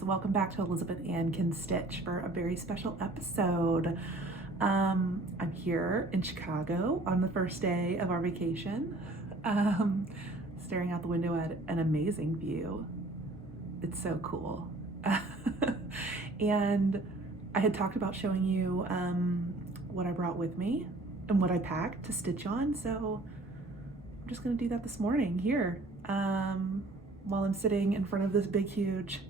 friends, welcome back to Elizabeth Ann Can Stitch for a very special episode. I'm here in Chicago on the first day of our vacation, staring out the window at an amazing view. It's so cool. And I had talked about showing you what I brought with me and what I packed to stitch on, so I'm just gonna do that this morning here. While I'm sitting in front of this big, huge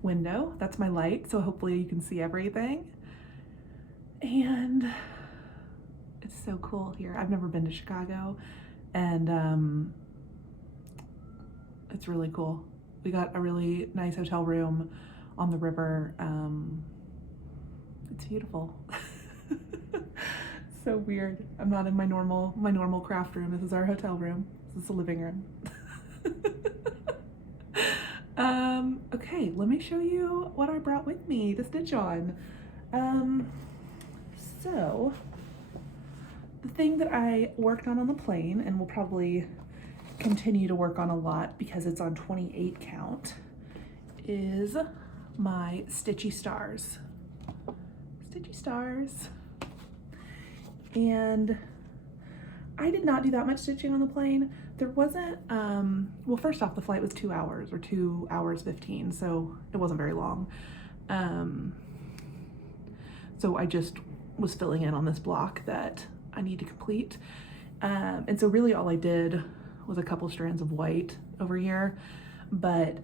window. That's my light, so hopefully you can see everything. And it's so cool here. I've never been to Chicago, and it's really cool. We got a really nice hotel room on the river. It's beautiful. So weird. I'm not in my normal craft room. This is our hotel room. This is the living room. Okay, let me show you what I brought with me to stitch on. So the thing that I worked on the plane and will probably continue to work on a lot because it's on 28 count is my Stitchy Stars. Stitchy Stars. And I did not do that much stitching on the plane. There wasn't, well, first off, the flight was 2 hours or 2 hours 15, so it wasn't very long. So I just was filling in on this block that I need to complete. And so really all I did was a couple strands of white over here, but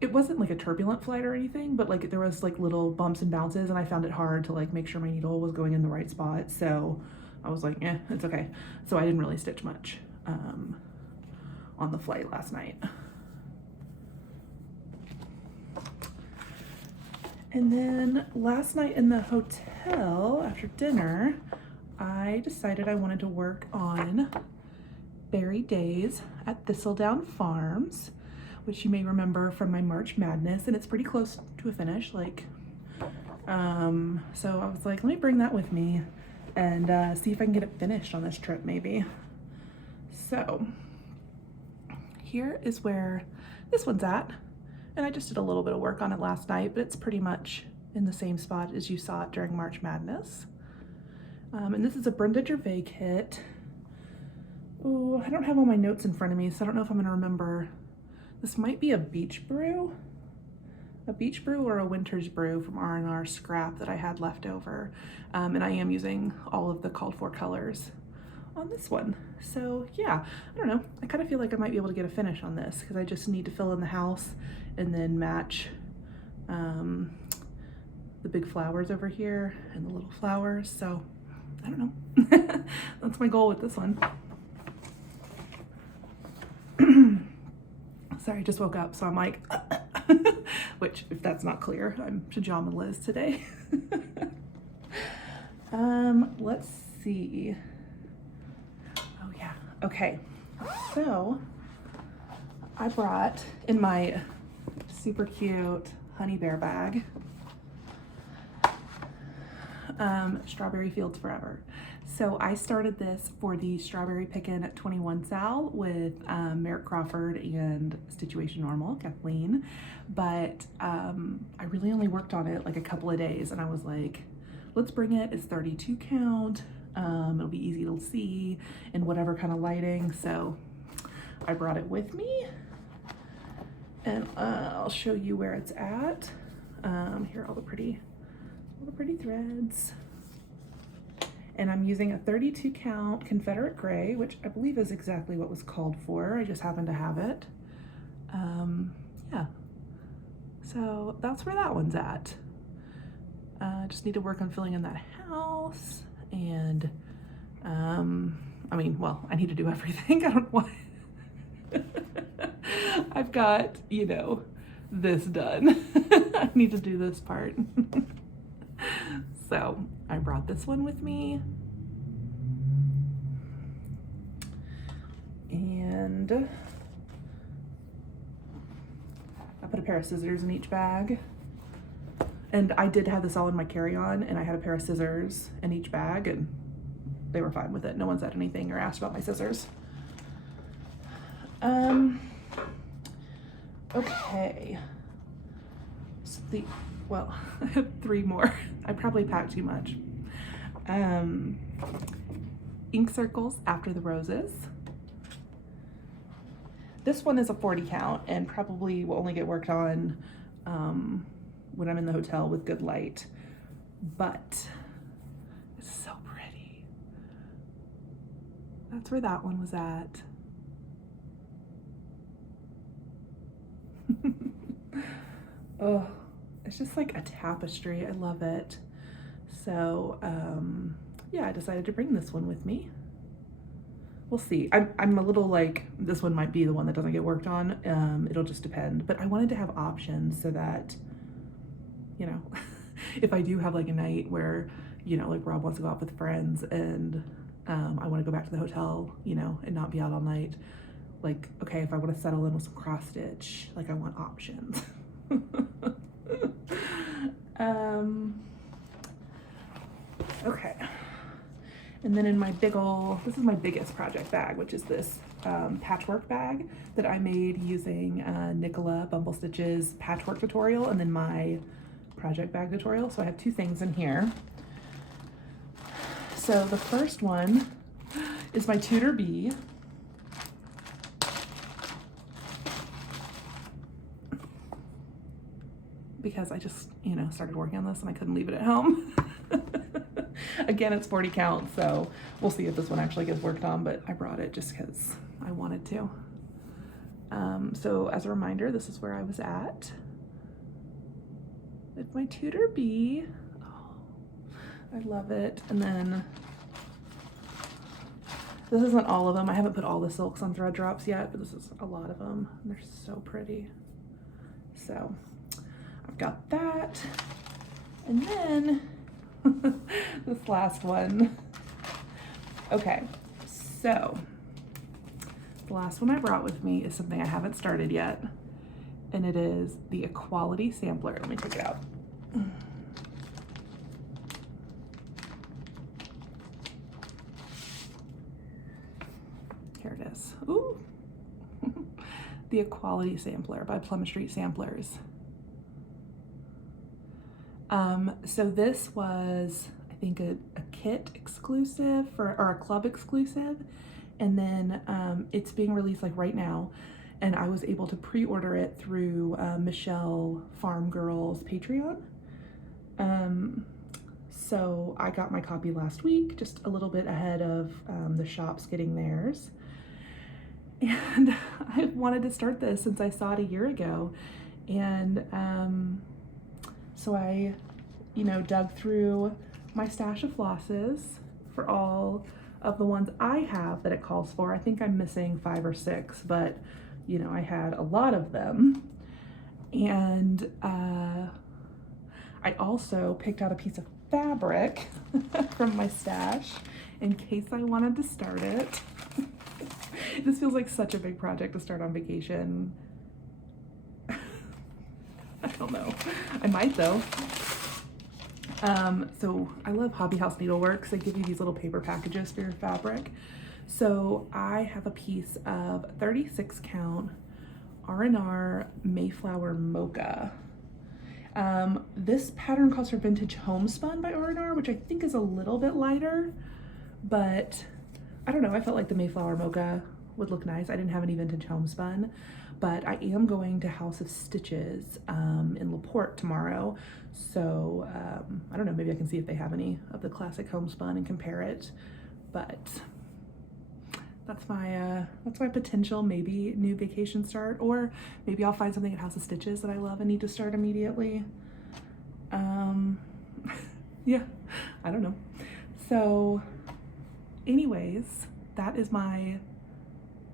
it wasn't like a turbulent flight or anything, but like there was like little bumps and bounces, and I found it hard to like make sure my needle was going in the right spot. So I was like, it's okay. So I didn't really stitch much on the flight last night. And then last night in the hotel after dinner, I decided I wanted to work on Berry Days at Thistledown Farms, which you may remember from my March Madness, and it's pretty close to a finish. Like, so I was like, let me bring that with me and see if I can get it finished on this trip maybe. So here is where this one's at. And I just did a little bit of work on it last night, but it's pretty much in the same spot as you saw it during March Madness. And this is a Brenda Gervais kit. Oh, I don't have all my notes in front of me, so I don't know if I'm gonna remember. This might be a beach brew or a winter's brew from R&R scrap that I had left over. And I am using all of the called for colors on this one. So yeah, I don't know. I kind of feel like I might be able to get a finish on this because I just need to fill in the house and then match the big flowers over here and the little flowers. So I don't know. That's my goal with this one. Sorry, I just woke up, so I'm like, which if that's not clear, I'm Pajama Liz today. Let's see. Oh yeah, okay. So I brought in my super cute honey bear bag, Strawberry Fields Forever. So I started this for the Strawberry Pickin' at 21 Sal with Merrick Crawford and Situation Normal, Kathleen. But I really only worked on it like a couple of days, and I was like, let's bring it. It's 32 count. It'll be easy to see in whatever kind of lighting. So I brought it with me, and I'll show you where it's at. Here are all the pretty threads. And I'm using a 32 count Confederate gray, which I believe is exactly what was called for. I just happen to have it. Yeah, so that's where that one's at. Just need to work on filling in that house, and I mean, well, I need to do everything. I don't know why. I've got, you know, this done. I need to do this part. So I brought this one with me, and I put a pair of scissors in each bag. And I did have this all in my carry-on, and I had a pair of scissors in each bag, and they were fine with it. No one said anything or asked about my scissors. Okay. So well, I have 3 more. I probably packed too much. Ink circles after the roses. This one is a 40 count and probably will only get worked on when I'm in the hotel with good light, but it's so pretty. That's where that one was at. Oh, it's just like a tapestry. I love it. So yeah, I decided to bring this one with me. We'll see. I'm a little like, this one might be the one that doesn't get worked on. It'll just depend. But I wanted to have options so that, you know, if I do have like a night where, you know, like Rob wants to go out with friends and I want to go back to the hotel, you know, and not be out all night. Like, okay, if I want to settle in with some cross stitch, like I want options. Okay. And then in my big ol', this is my biggest project bag, which is this patchwork bag that I made using Nicola Bumble Stitch's patchwork tutorial and then my project bag tutorial. So I have 2 things in here. So the first one is my Tutor Bee. Because I just, you know, started working on this and I couldn't leave it at home. Again, it's 40 count, so we'll see if this one actually gets worked on, but I brought it just because I wanted to. So as a reminder, this is where I was at with my Tutor Bee. Oh, I love it. And then this isn't all of them. I haven't put all the silks on thread drops yet, but this is a lot of them. They're so pretty. So I've got that. And then this last one. Okay, so the last one I brought with me is something I haven't started yet, and it is the Equality Sampler. Let me take it out. Here it is. Ooh. The Equality Sampler by Plum Street Samplers. So this was, I think, a kit exclusive or a club exclusive, and then it's being released like right now, and I was able to pre-order it through Michelle Farm Girl's Patreon. So I got my copy last week, just a little bit ahead of the shops getting theirs, and I wanted to start this since I saw it a year ago, and so I, you know, dug through my stash of flosses for all of the ones I have that it calls for. I think I'm missing 5 or 6, but, you know, I had a lot of them. And I also picked out a piece of fabric from my stash in case I wanted to start it. This feels like such a big project to start on vacation. I don't know. I might though. So I love Hobby House Needleworks. They give you these little paper packages for your fabric. So I have a piece of 36 count R&R Mayflower Mocha. This pattern calls for Vintage Homespun by R&R, which I think is a little bit lighter, but I don't know. I felt like the Mayflower Mocha would look nice. I didn't have any Vintage Homespun, but I am going to House of Stitches in LaPorte tomorrow. So I don't know, maybe I can see if they have any of the classic homespun and compare it. But that's my potential maybe new vacation start, or maybe I'll find something at House of Stitches that I love and need to start immediately. Yeah, I don't know. So anyways, that is my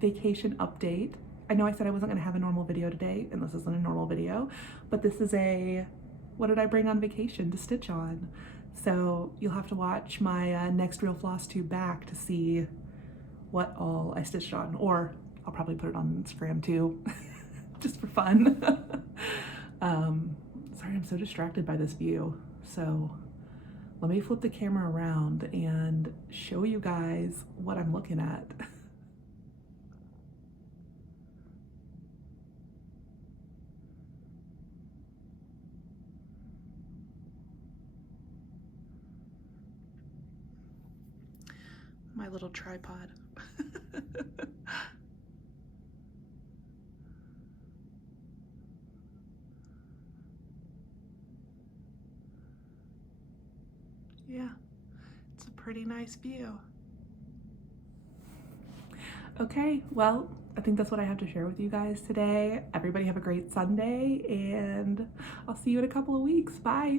vacation update. I know I said I wasn't going to have a normal video today, and this isn't a normal video, but this is a what did I bring on vacation to stitch on. So you'll have to watch my next Real Flosstube back to see what all I stitched on, or I'll probably put it on Instagram too, just for fun. Sorry, I'm so distracted by this view. So let me flip the camera around and show you guys what I'm looking at. my little tripod. Yeah, it's a pretty nice view. Okay, well, I think that's what I have to share with you guys today. Everybody have a great Sunday, and I'll see you in a couple of weeks. Bye.